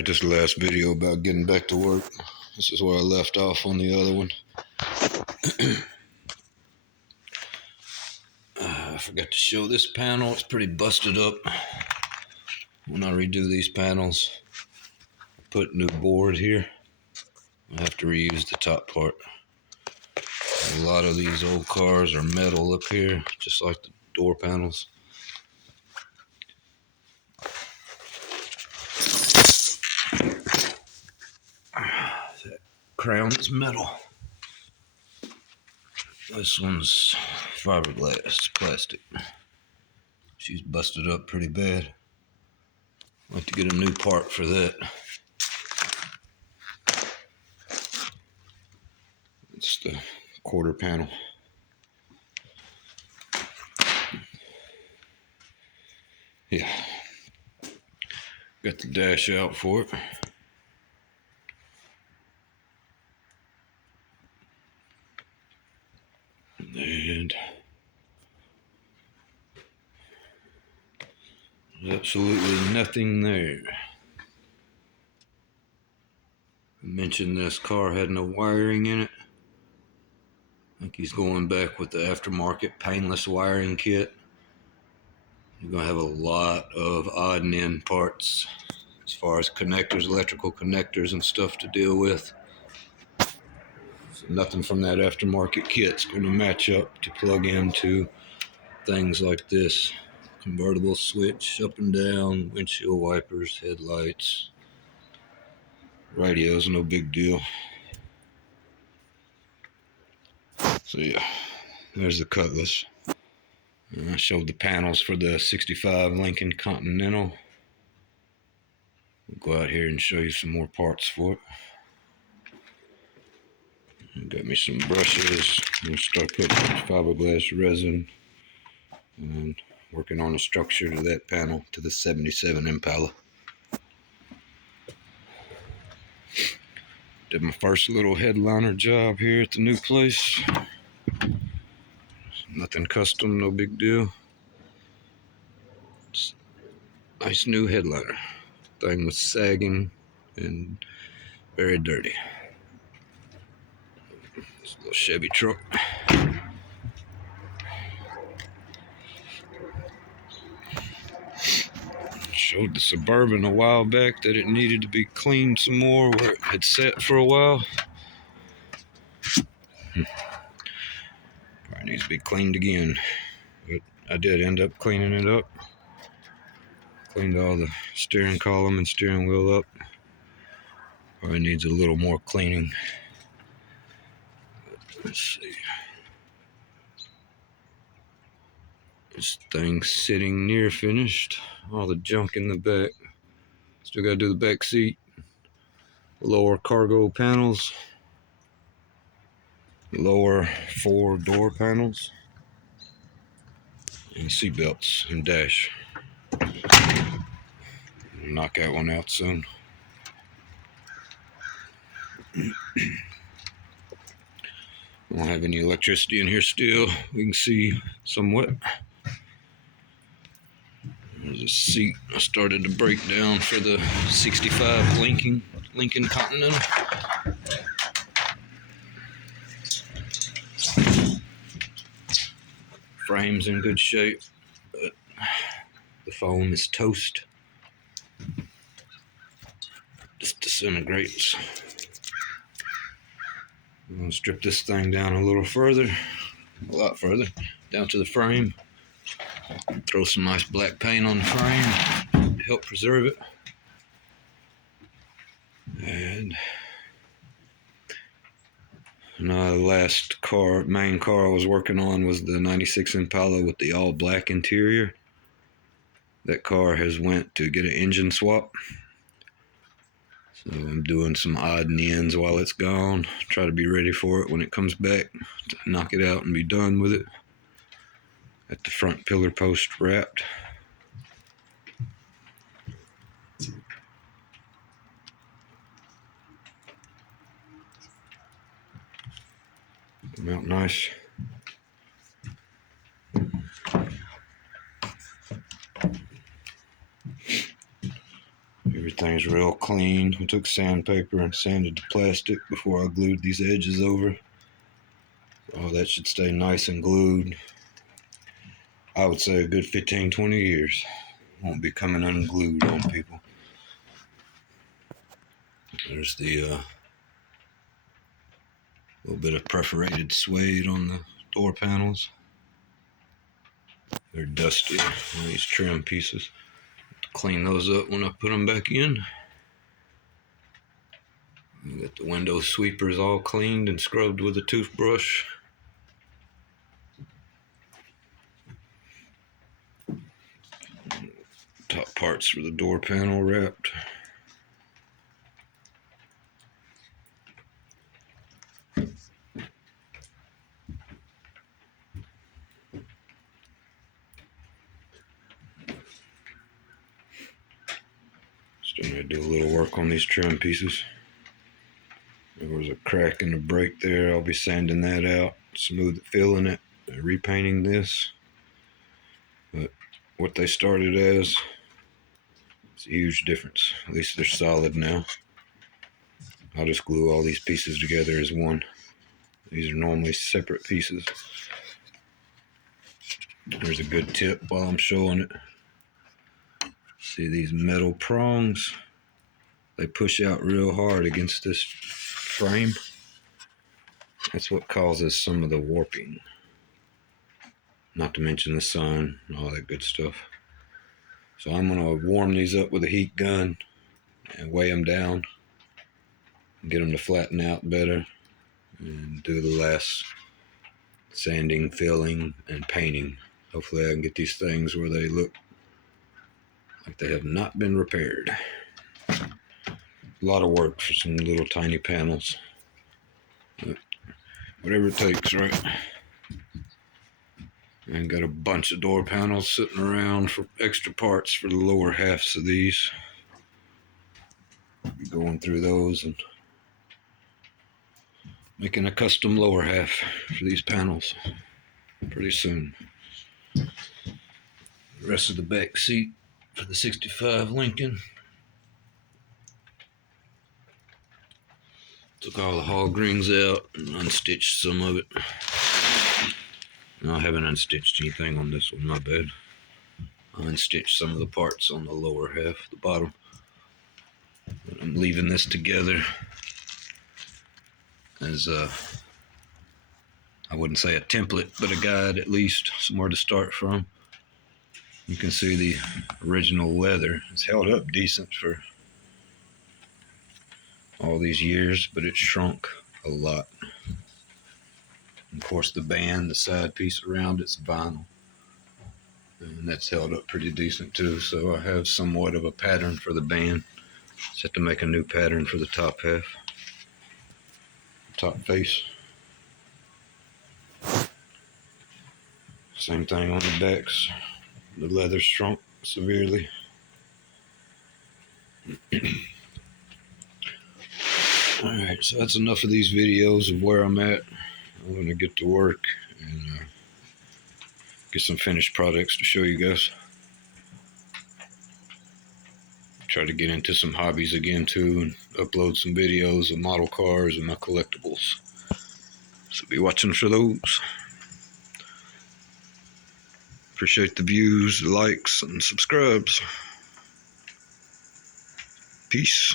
Alright, this is the last video about getting back to work. This is where I left off on the other one. I forgot to show this panel. It's pretty busted up. When I redo these panels, I put new board here. I have to reuse the top part. A lot of these old cars are metal up here, just like the door panels. That crown is metal. This one's fiberglass, plastic. She's busted up pretty bad. I'd like to get a new part for that. It's the quarter panel. Yeah. Got the dash out for it. And absolutely nothing there. I mentioned this car had no wiring in it. I think he's going back with the aftermarket painless wiring kit. You're going to have a lot of odd and end parts as far as connectors, electrical connectors and stuff to deal with. So nothing from that aftermarket kit's going to match up to plug into things like this. Convertible switch, up and down, windshield wipers, headlights, radios, no big deal. So yeah, there's the Cutlass. I showed the panels for the 65 Lincoln Continental. We'll go out here and show you some more parts for it. Got me some brushes. I'm going to start putting fiberglass resin and working on a structure to that panel to the 77 Impala. Did my first little headliner job here at the new place. Nothing custom, no big deal. Just nice new headliner. Thing was sagging and very dirty. It's a little Chevy truck. Showed the Suburban a while back that it needed to be cleaned some more where it had sat for a while. Probably needs to be cleaned again. But I did end up cleaning it up. Cleaned all the steering column and steering wheel up. Probably needs a little more cleaning. Let's see. This thing's sitting near finished. All the junk in the back. Still got to do the back seat. Lower cargo panels. Lower 4 door panels. And seat belts and dash. Knock that one out soon. Don't have any electricity in here still. We can see somewhat. There's a seat I started to break down for the 65 Lincoln Continental. Frame's in good shape, but the foam is toast. Just disintegrates. I'm going to strip this thing down a little further, a lot further, down to the frame. Throw some nice black paint on the frame to help preserve it. And the last main car I was working on was the 96 Impala with the all black interior. That car has went to get an engine swap. So I'm doing some odd and ends while it's gone. Try to be ready for it when it comes back to knock it out and be done with it. At the front pillar post wrapped. Come out nice. Everything's real clean. I took sandpaper and sanded the plastic before I glued these edges over. Oh, that should stay nice and glued. I would say a good 15-20 years. Won't be coming unglued on people. There's the little bit of perforated suede on the door panels. They're dusty on these trim pieces. Clean those up when I put them back in. We got the window sweepers all cleaned and scrubbed with a toothbrush. Top parts for the door panel wrapped. Still need to do a little work on these trim pieces. There was a crack in the brake there. I'll be sanding that out, smooth filling it, and repainting this. But what they started as, it's a huge difference. At least they're solid now. I'll just glue all these pieces together as one. These are normally separate pieces. There's a good tip while I'm showing it. See these metal prongs? They push out real hard against this frame. That's what causes some of the warping. Not to mention the sun and all that good stuff. So I'm going to warm these up with a heat gun and weigh them down. Get them to flatten out better. And do the last sanding, filling, and painting. Hopefully I can get these things where they look like they have not been repaired. A lot of work for some little tiny panels. But whatever it takes, right? And got a bunch of door panels sitting around for extra parts for the lower halves of these. Going through those and making a custom lower half for these panels pretty soon. The rest of the back seat for the 65 Lincoln. Took all the hog rings out and unstitched some of it. No, I haven't unstitched anything on this one, my bad. I unstitched some of the parts on the lower half, the bottom. But I'm leaving this together as I wouldn't say a template, but a guide at least, somewhere to start from. You can see the original leather. It's held up decent for all these years, but it's shrunk a lot. Of course, the band, the side piece around it's vinyl, and that's held up pretty decent too. So I have somewhat of a pattern for the band. Just have to make a new pattern for the top half, top face. Same thing on the backs. The leather shrunk severely. Alright, so that's enough of these videos of where I'm at. I'm going to get to work and get some finished products to show you guys. Try to get into some hobbies again too and upload some videos of model cars and my collectibles. So be watching for those. Appreciate the views, likes, and subscribes. Peace.